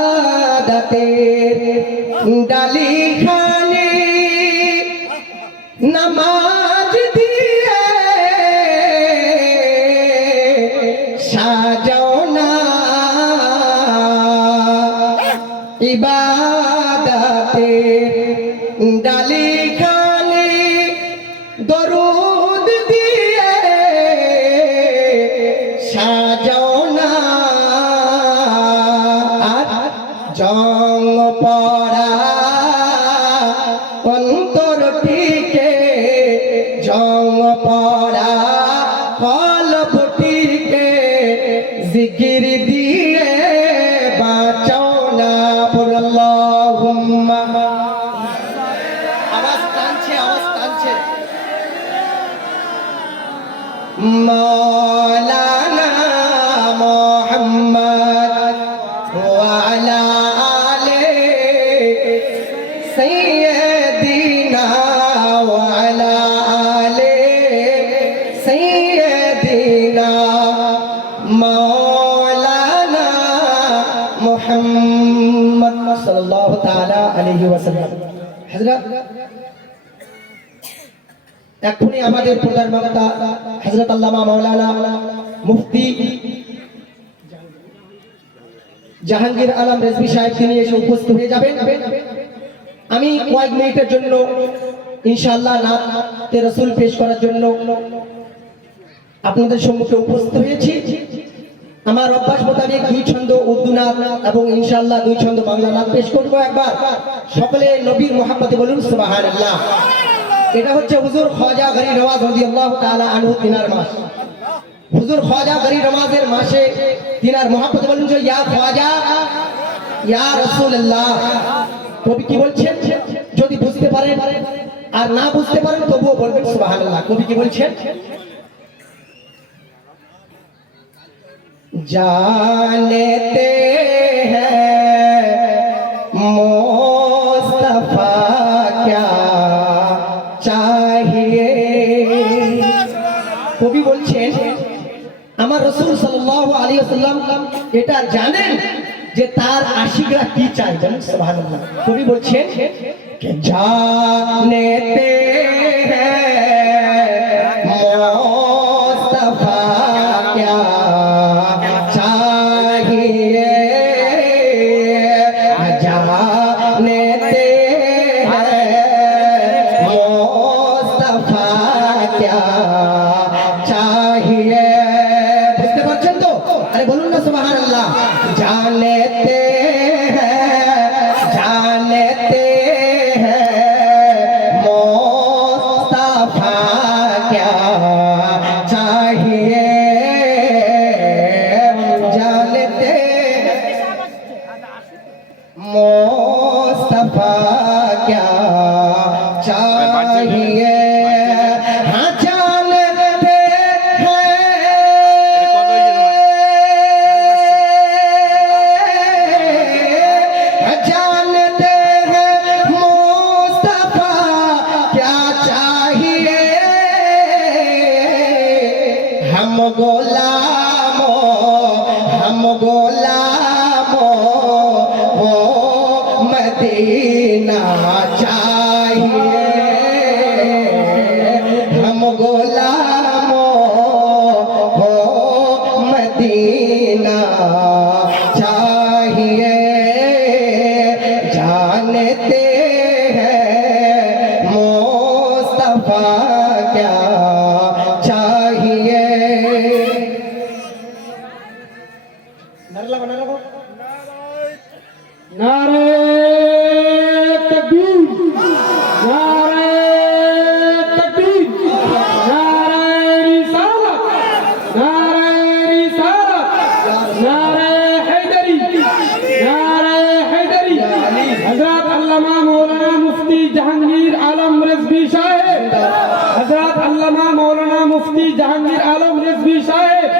ইবাদতের ডালি খানে নামাজ দিয়ে সাজাও না ইবাদতের ডালি খানে দরুদ দিয়ে সাজাও না জং পড়া অন্তরটিকে জং পড়া কলবটিকে জিকির দিয়ে বাঁচাও না আল্লাহুম্মা আওয়াজ টানছে মাওলানা মুহাম্মদ ওয়া আলা سيدنا وعلى آل سيدنا مولانا محمد صلى الله تعالى عليه وسلم حضرت এখনি আমাদের প্রধান বক্তা হযরত আল্লামা মাওলানা মুফতি জাহাঙ্গীর আলম রেজভী সাহেব তিনি এসে উপস্থিত হয়ে যাবেন। আমি কয়েক মিনিটের জন্য ইনশাআল্লাহ নাতে রাসূল পেশ করার জন্য আপনাদের সম্মুখে উপস্থিত হয়েছি। আমার অভ্যাস মোতাবেক 2 ছন্দ উর্দু নাত এবং ইনশাআল্লাহ 2 ছন্দ বাংলা নাত পেশ করব। একবার সকলে নবীর মুহাব্বতে বলুন সুবহানাল্লাহ। এটা হচ্ছে হুজুর খাজা গরিব নওয়াজ রাদিয়াল্লাহু তাআলা আনহু তিনার মাস। হুজুর খাজা গরিব নওয়াজের মাসে তিনার মুহাব্বতে বলুন যে ইয়া খাজা ইয়া রাসূলুল্লাহ। কবি কি বলছেন? যদি বুঝতে পারেন আর না বুঝতে পারেন তবুও বলবেন সুবহানাল্লাহ। কবি কি বলছেন? জানতে হ্যায় মুস্তাফা ক্যা চাহিয়ে। কবি বলছেন আমার রাসূল সাল্লাল্লাহু আলাইহি ওয়াসাল্লাম এটা জানেন যে তার আশিকরা কি চায়। জানেন সুবহানাল্লাহ। কবি বলছেন কে জানতে হ্যায় মুস্তাফা ক্যা চাহিয়ে জানতে হ্যায় মুস্তাফা ক্যা চাহিয়ে। বুঝতে পারছেন তো? আরে বলুন না সুবহানাল্লাহ। जानते हैं मुस्तफा क्या चाहिए। जानते मुस्तफा क्या चाहिए। हम गुलामो वो मदीना चाहिए। हम गुलामो वो मदीना चाहिए। जानते हैं मुस्तफा क्या चाहिए। नारे तकबीर, नारे तकबीर, नारे रिसालत, नारे रिसालत, नारे हैदरी, नारे हैदरी। हजरत अल्लामा मौलाना मुफ्ती जहांगीर आलम रिजवी साहब, हजरत अल्लामा मौलाना मुफ्ती जहांगीर आलम रिजवी साहब